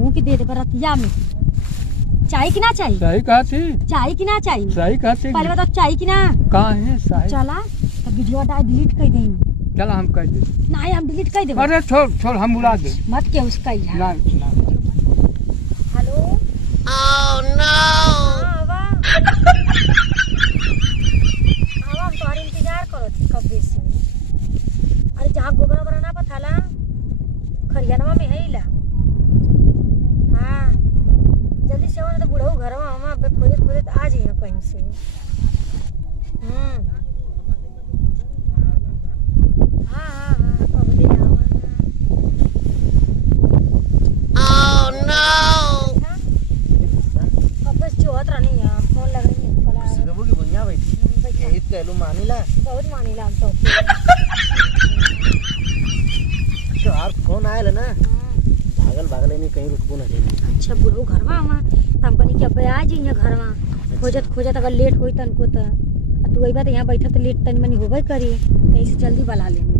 हमहू के दे दे बरतिया में। चाय की ना चाहिए? चाय कहाँ थी? चाय की ना चाहिए? चाय कहाँ थी? पहले बताओ चाय की ना कहाँ है चाय? चला तो वीडियो डिलीट कर देंगे। चला हम कर दे। नहीं हम डिलीट कर देंगे। अरे छोड़ छोड़ हम बुला दे। मत के उसका ही ना ना। हेलो ओह नो आवा हम तुम्हारे इंतजार करो थी कब से। अरे जहाँ गोबरा बरा ना पथाला खरियानवा में है इला। हाँ जल्दी से आओ ना तो बुढ़ऊ घर में हम खोजे खोजे तो आ जाइए कहीं से। हाँ हाँ हाँ कब दे आओ ना। कब से जोहत रहनी है फोन लग रही है कला सबो की बुनिया बैठी यही कहलू मानीला बहुत मानीला हम तो। तो यार फोन आयल ना भागल भागल नहीं कहीं रुकबो ना चाहिए। अच्छा बुढ़ऊ घर में हम तम कनी के अब आ जाइए घर में खोजत खोजत अगर लेट होई तनको तो तू अइबा तो यहाँ बैठा तो लेट तनी मनी होबे करी कहीं से जल्दी बुला लेनी।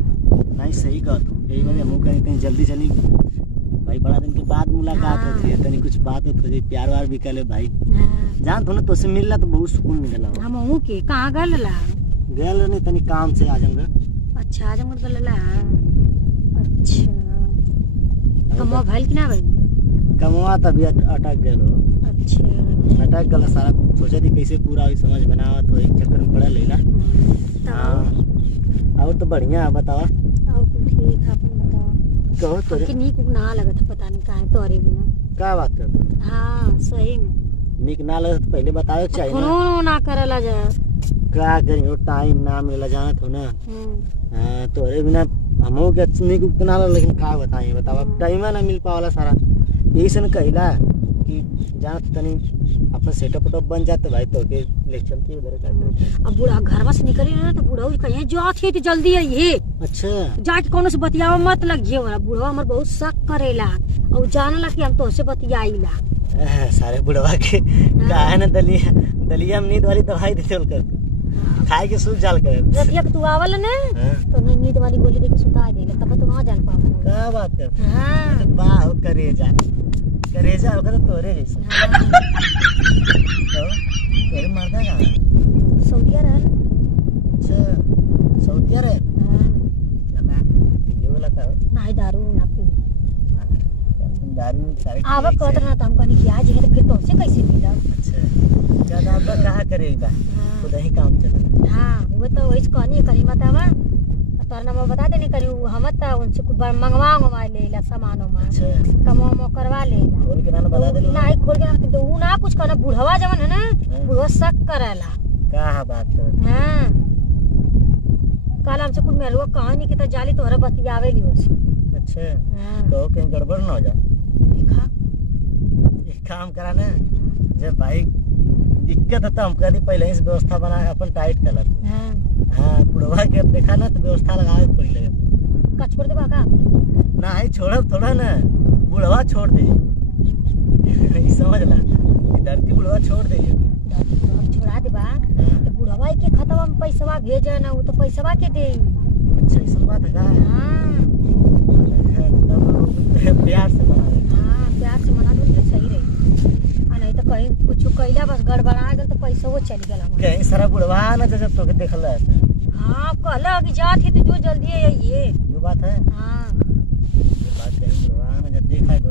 नहीं सही कह तू यही वजह हम कहीं जल्दी चली भाई बड़ा दिन के बाद मुलाकात होती है तनी कुछ बात हो जाए प्यार वार भी कर ले भाई। जान तो ना तुझसे मिलला तो बहुत सुकून मिलला। हम के कहाँ गल ला गल नहीं तनी काम से आजमगढ़। अच्छा आजमगढ़ गल ला। अच्छा कमवा भइल कि ना भइल? कमवा तभी अटक गल। अच्छा अटक गल सारा सोचा थी कैसे पूरा हुई समझ बनावा तो एक चक्कर में पड़ा लेला। हाँ और तो बढ़िया है बतावा। और ठीक है अपन बताओ। कहो तो कि नीक ना लगत पता नहीं काहे तोरे बिना। क्या बात करते? हाँ सही में नीक ना लगत तो पहले बतावे के चाहिए फोन ना करला जा। क्या करी वो टाइम ना मिला जाना तो ना। हाँ तोरे बिना हमो के नीक ना लग लेकिन का बताई बतावा टाइम ना मिल पावला सारा यही से न कहला कि जान तनी अपना सेटअप उटअप बन जाते भाई तो के ले चलती उधर का। अब बूढ़ा घर से निकली ना तो बूढ़ा कहीं जात है तो जल्दी आइए। अच्छा जाके कोनो से बतियावा मत लगिए वाला बूढ़ा हमर बहुत शक करेला और जानला कि हम तो से बतियाईला। सारे बुढ़वा के का है ना दलिया दलिया में नींद वाली दवाई देते कर खाए के सूझ जाल कर रतिया तू आवल ना तो नहीं नींद वाली गोली देके सुता देले तब तो ना जान पावा। क्या बात कर? हां वाह करेजा होगा तो तोरे जैसा। तो तेरे मरदा का सऊदिया रहल। अच्छा सऊदिया रहे। हां चला ये वाला का नहीं दारू ना पी दारू सारे आवा कहत ना हम कहनी कि आज है तो फिर तो से कैसे मिला। अच्छा ज्यादा आप कहा करेगा खुद ही काम चला। हां वो तो वही कहनी करी मत आवा तोर नाम बता देने करी हम त उनसे कुछ मंगवा लेला सामानों में। अच्छा कमो करवा लेला खोल के ना बता दे नहीं खोल के तो ऊ ना कुछ कहना बुढ़वा जवन है ना बुढ़वा शक करेला। का बात कर? हां काल हमसे कुछ मेलवा कहानी के तो जाली तोहरा बतियावे ली होस। अच्छा हां तो कहीं गड़बड़ ना हो जा। देखा एक काम करा ना जब भाई दिक्कत है तो हम कह दी पहले ही से व्यवस्था बना अपन टाइट कर लेते। हां हाँ बुढ़वा के देखा ना तो व्यवस्था लगावे पड़ लगे का छोड़ देबा का ना ही छोड़ब थोड़ा ना बुढ़वा छोड़ दे समझ ला धरती बुढ़वा छोड़ दे छोड़ा देबा तो बुढ़वा के खतवा में पैसा भेजे ना वो तो पैसा के दे। अच्छा ऐसा बात है का? हां तब प्यार से बना हां प्यार से मना दो तो सही रही आ नहीं तो कहीं कुछ कइला बस गड़बड़ा गल तो पैसा वो चल गेला कहीं सारा बुढ़वा ना जब तो के देखल है। हां कहला कि जात है तो जो जल्दी है ये बात है। हां ये बात कहीं बुढ़वा ना जब देखा तो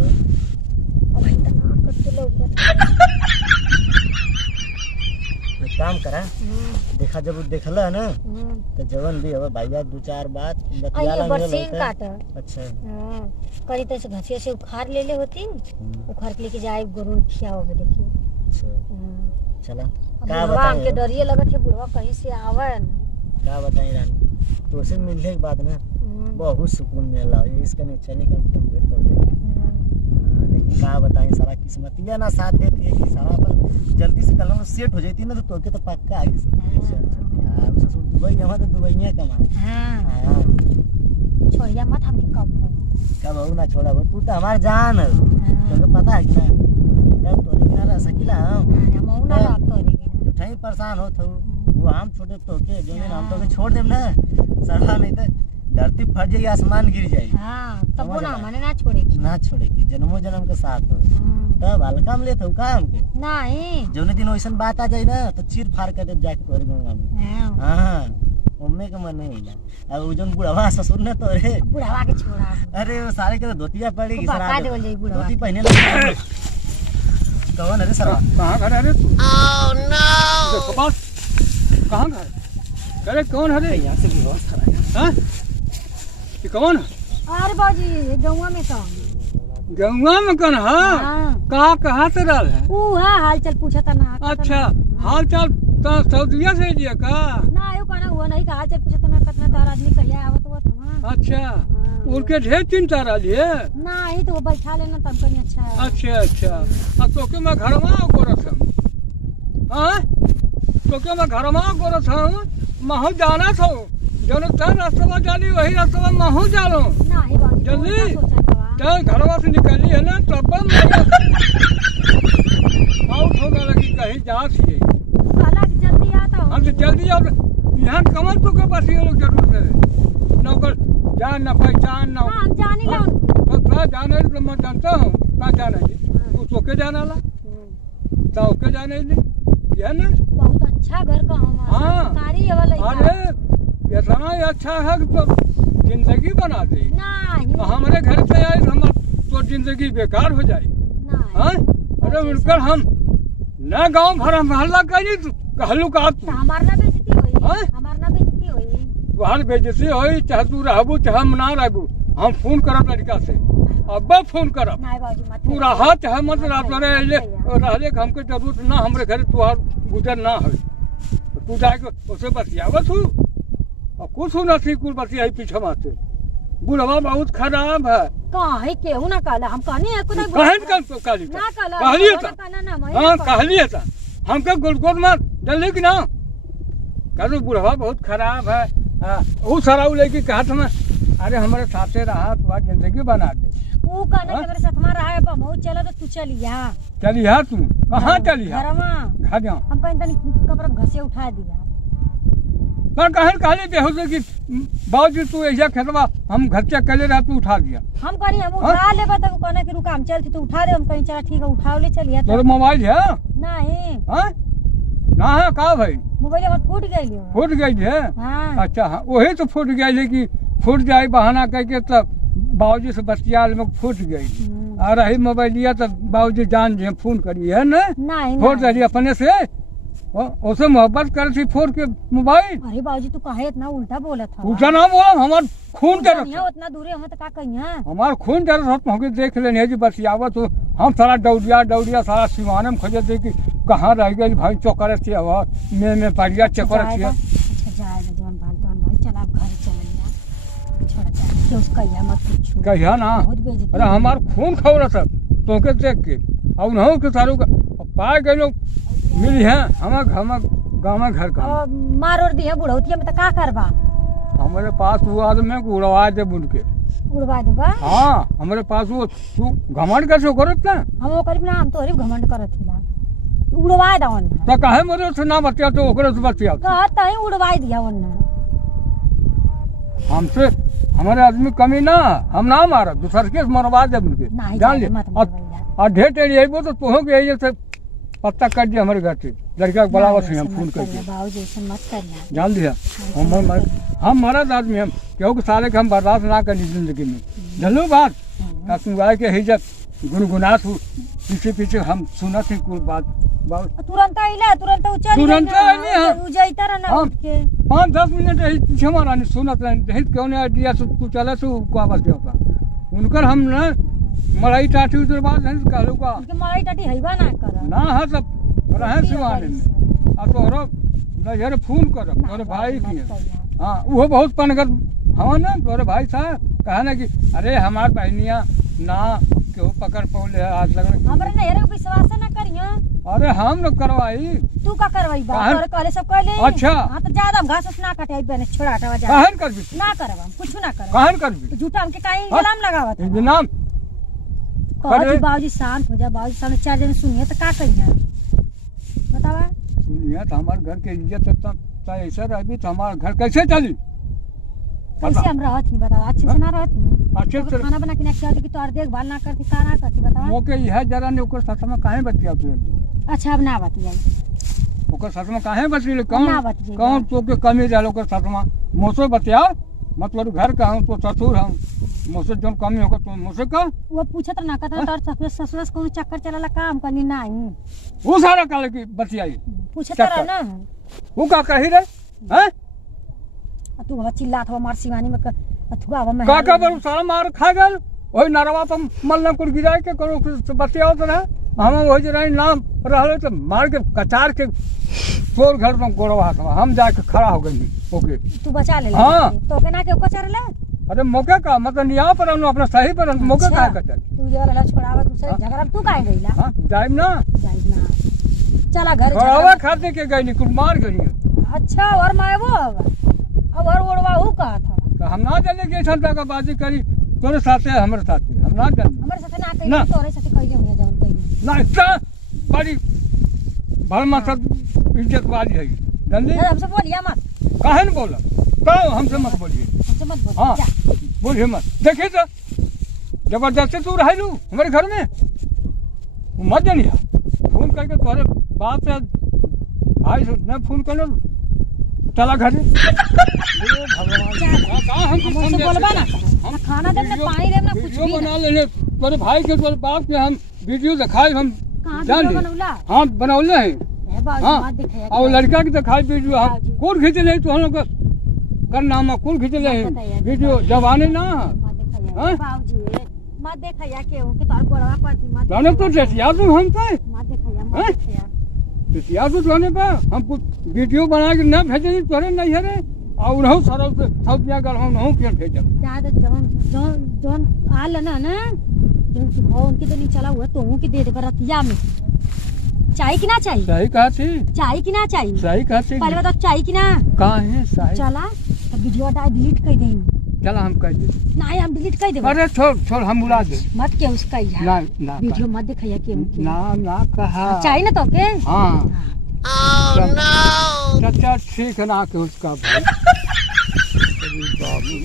भाई तना कत्ते लोग एक काम करा देखा जब देखल है ना तो जवन भी हो भैया दो चार बात बतिया ये बरसीन काट। अच्छा हां करी तो से घसिया से उखाड़ ले होती उखाड़ के लेके जाए गोरू खियाओ देखिए। अच्छा चला का बताएं के डरिए लगत है बुढ़वा कहीं से आवे ना। का बताई रानी तो से मिलने के बाद ना बहुत सुकून मिला इसका नहीं चली कंप्लीट हो जाए। लेकिन का बताएं सारा किस्मतिया ना साथ देती है कि सारा अपन जल्दी से कलम सेट हो जाती है ना तो के तो पक्का आगे यार ससुर दुबई में तो दुबईया कमा। हां छोड़िया मत हमके कब हो ना छोड़ा तू तो हमार जान है तो पता है कि ना तब तो बिना रह सकीला हम मौना रात तो तू ठई परेशान हो तो वो हम छोड़े तो के जो हम तो छोड़ देब ना सरवा नहीं तो धरती फट जाई आसमान गिर जाई हाँ तब वो समझ ना रहा है। माने ना छोड़ेगी ना छोड़ेगी जन्मों जन्म के साथ हो तब हल्का में लेत हो का हमके नहीं जौने दिन वैसन बात आ जाई ना तो चीर फाड़ कर दे जाके तोरे गंगा में हाँ, हाँ मम्मी के मन नहीं होला अब उ जौन बुढ़वा ससुर ने तोरे बुढ़ावा के छोड़ा अरे वो सारे के तो धोतिया पड़ी तो बका देवल जाई बुढ़वा धोती पहने लगे कौन अरे सर कहाँ घर है रे तू? देखो बात, कहाँ घर? अरे कौन है रे? यहाँ से भी बहुत खरा है हाँ? ये कौन है? अरे बाबूजी गौवा में तो गंगा में कौन है? हाँ कहाँ से डाल है? ऊ हाँ हाल चाल पूछा था ना अच्छा, हाल चाल तो सऊदिया से लिया का? ना आयो कहना हुआ नहीं का हाल चाल पूछा था ना कितना तार आदमी कहिया आवत हुआ था अच्छा, उनके ढेर चिंता रही है? ना ही तो वो बैठा लेना तब कहीं अच्छा है अच्छा अच्छा, अब तो के मैं घर में गोरस हूँ, हाँ? तो के मैं घर में गोरस हूँ, महू जाना था, जो तेरे रास्ते जाली वही रास्ते में महू जालो। ना ही बाबूजी जल्दी। वो सोचा था तेरे घर से निकली है ना तब आउट होगा लगी कहीं जा थी काला कि जल्दी आता हम तो जल्दी अब यहाँ कमल तो के पास ये लोग जरूर है नौकर जान न पहचान न हाँ हम जानी ला तो क्या जाने तो मैं जानता हूँ क्या जाने तू तो के जाना ला तो के जाने नहीं ये ना बहुत अच्छा घर का हमारा हाँ। कारी है वाला अरे इतना ही अच्छा है कि तो जिंदगी बना दे नहीं तो हमारे घर से आए तो हमार तो जिंदगी बेकार हो जाए नहीं हाँ अरे उनकर हम न गांव भर हम हल्ला करी तो कहलू का तू तो हमार ना बेइज्जती होई हाँ? हमार ना बेइज्जती होई बाहर बेजती होई चाहे तू रहबू चाहे हम ना रहबू हम फोन करब लड़का से अब फोन करब नहीं बाबूजी मत तू रहा चाहे मत रहा तोरे रहले के हमके जरूरत ना हमरे घर तुहार गुजर ना हो तू जाके उसे बतियावत हूँ और कुछ ना थी कुल बतियाई पीछे माते बुढ़वा बहुत खराब है काहे केहू ना कहला हम कहनी है खुदा कहन कल तो काली ना कहला कहलिए था कहना ना मैं हाँ कहलिए था हमके गुलगोद में जल्दी कि ना कहू बुढ़वा बहुत खराब है वो सारा वो लेके कहा था मैं अरे हमारे साथे रहा तुम्हारी जिंदगी बना दे वो कहना हाँ? कि मेरे साथ हमारा है बमऊ चलो तो तू चलिया चली है तू कहाँ चली है घरवा खा जाओ हम कहीं तनी कपड़ा घसे उठा दिया पर कहन कहले बेहो से कि बाबूजी तू ऐसा खेतवा हम घर से कले रह तू उठा दिया हम करी हम हाँ? उठा लेबा तब कहना कि रुका हम चलती तो उठा दे हम कहीं चला ठीक है उठाओ ले चलिए तोरे मोबाइल है नहीं हाँ ना है का भाई मोबाइल हमर फूट गई हो फूट गई है हाँ अच्छा हाँ वही तो फूट गई है कि फूट जाए बहाना करके तब बाबूजी से बतियाल में फूट गई और रही मोबाइल लिया तो बाबूजी जान जे फोन करी है ना नहीं फोड़ रही अपने से उसे मोहब्बत कर थी फोड़ के मोबाइल अरे बाबूजी तू काहे इतना उल्टा बोला था उठा ना बोला हमार खून डर यहाँ उतना दूरे हम तो का कहिया हमार खून डर हमके देख लेने जी बतियावत हो हम सारा दौड़िया सारा सिवाने में खोजे थे कि कहाँ रह गई भाई चौकर थी हवा में परिया चौकर थी अच्छा जाएगा जवन भाई चला अब घर चल छोड़ दे उस कहिया मत पूछो कहिया ना बहुत बेइज्जती अरे हमार खून खबर था तोके देख के और न के सारू पाए गए लोग मिली है हमार गाँव में घर का और मार और दिया बुढ़ौतिया में तो का करबा हमारे पास वो आदमी को उड़वा दे बुन के उड़वा देबा हाँ हमारे पास वो तू घमंड कैसे करत ना हम वो करीब ना हम तो घमंड करत हिला उड़वा दा वन तो कहे मेरे से ना बतिया तो ओकरे से बतिया कहता ही उड़वा दिया वन हमसे हमारे आदमी कमी ना हम ना मारा दूसर के मरवा दे बुन के नहीं जान ले मत मरवाइया और ढेर टेढ़ी आई तो तुहो के यही से पत्ता काट दिया हमारे घर से लड़का के बुलावा से हम फोन करके बाबूजी ऐसे मत करना जान दिया हम मरद आदमी हम क्योंकि साले के हम बर्दाश्त ना करी जिंदगी में जल्लू बात तू आए के ही जब गुनगुनात हूँ पीछे पीछे हम सुना थे कुछ बात तुरंत आइला तुरंत उचल तुरंत आइली हम। उजैता रहना हम। उठ के 5-10 मिनट रही पीछे हमारा नहीं सुनत रही क्यों नहीं आइडिया से तू चले से को आवाज होता उनकर हम न मलाई टाटी उधर बात नहीं कहलू का उनके मलाई टाटी हईबा ना कर ना है सब रहे सिवाने में आ तोहरो नजर फोन कर तोरे भाई की हाँ वो बहुत पनगर हाँ ना तोरे भाई था कहा ना कि अरे हमार बहनिया ना क्यों पकड़ पौले आज लग हमरे नहरे पे विश्वास ना करिया अरे हम न करवाई तू का करवाई बा काहन? तोरे कहले सब कहले अच्छा। हां तो ज्यादा घास उस ना काटे बने छोड़ा हटावा जा कहन कर भी ना करवा कुछ ना करवा कहन कर भी तो झूठा हमके काहे हाँ? इल्जाम लगावत इंतजाम कहत करे। बाबूजी शांत हो जा बाबूजी सामने चार जन सुनिए तो का कहिया बतावा सुनिए तो हमारे घर के इज्जत इतना ऐसा रही तो हमारा घर कैसे चली कैसे हम रहत ही बताओ, अच्छे से ना रहत ही। अच्छे से खाना बना के ना खिलाती कि तोर देखभाल ना करती, का ना करती बताओ। मोके यह जरा ने ओकर साथ में काहे बतिया तू? अच्छा अब ना बतियाई, ओकर साथ में काहे बतिले? ना कौन बतियाई। कौन तो के कमी रहल ओकर साथ में? मोसे बतिया, मतलब घर का हूं तो ससुर हूं, मोसे जौन कमी होकर तो मोसे का वो पूछत ना कहता तोर ससुर से कोनो चक्कर चलला काम करनी नहीं, वो सारा काले की बतियाई। पूछत रह ना। वो का कही रे हैं? तू हवा चिल्लात हवा मार सिवानी में अथुआ हवा में का बरू सारा मार खा गल, ओही नरवा पर मल्ला कुल गिराए के करो बतियाओ तो रहे। हम वही जे रही नाम रहले तो मार के कचार के तोर घर में गोड़वा हम जाके खड़ा हो गई ओके। तू बचा ले हाँ। तो के ना के ओकर चरले। अरे मौके का मतलब निया पर अपना सही पर मौके का कचर। तू ये वाला छोड़ावा दूसरे झगड़ा तू काहे गईला? हां जाइम ना, जाइब ना, चला घर छोड़ावा खाते के गई कुल मार गई। अच्छा और मायबो अब और ओड़वा हु कहा था तो हम ना चले गए संता का बाजी करी तोरे साथे हमरे साथे हम ना चल हमारे साथे ना ना। कही, तोरे साथे कही जाऊंगा जवन कही। ना इतना बड़ी भरमा सब इज्जत वाली है जल्दी अरे हमसे बोलिए मत, काहे न बोला कहो हमसे मत बोलिए। हमसे मत बोल हाँ जा। बोलिए मत। देखिए तो जबरदस्ती तू रह लू हमारे घर में, वो मत जानिए फोन करके तोरे बात से भाई से न फोन कर चला घर हमसे बोलबा ना, ना खाना देम ना पानी देम ना कुछ भी बना ना। लेने तोरे भाई के तोरे बाप के हम वीडियो दिखाए हम कहाँ जान वीडियो ली। बनौला? हाँ बनौले हैं। ए बाबू हाँ मत दिखाया और लड़का की दिखाई वीडियो हम हाँ जी। कौन खींच ले तो हम लोग करना में कौन खींच ले बताइए, वीडियो जवाने ना मत दिखाया हाँ? बाबूजी मत दिखाया के हो के तोर गोड़वा पड़ती मत जाने तो जैसिया तू हमसे मत दिखाया हाँ? मत दिखाया। जैसिया तू जाने पर हम कुछ वीडियो बना के ना भेजे तोरे नहीं है रे और उन्हों सरल से सब जगह हम नहीं क्यों भेजे ज्यादा जवन जौन जौन आल ना जौन सुखाओ उनके तो नहीं चला हुआ तो के दे दे रतिया में। चाहिए कि ना चाहिए? सही कहा थी चाहिए कि ना चाहिए? सही कहा थी पहले बताओ चाहिए कि ना? कहाँ है सही चला तो वीडियो डिलीट कर देंगे। चला हम कह दे नहीं हम डिलीट कर देंगे। अरे छोड़ छोड़ हम बुला दे मत के उसका ही ना ना वीडियो मत दिखाया के उनके। ना ना कहा चाहिए ना तो के? हाँ चाचा ठीक है ना के उसका भाई अरे बाबू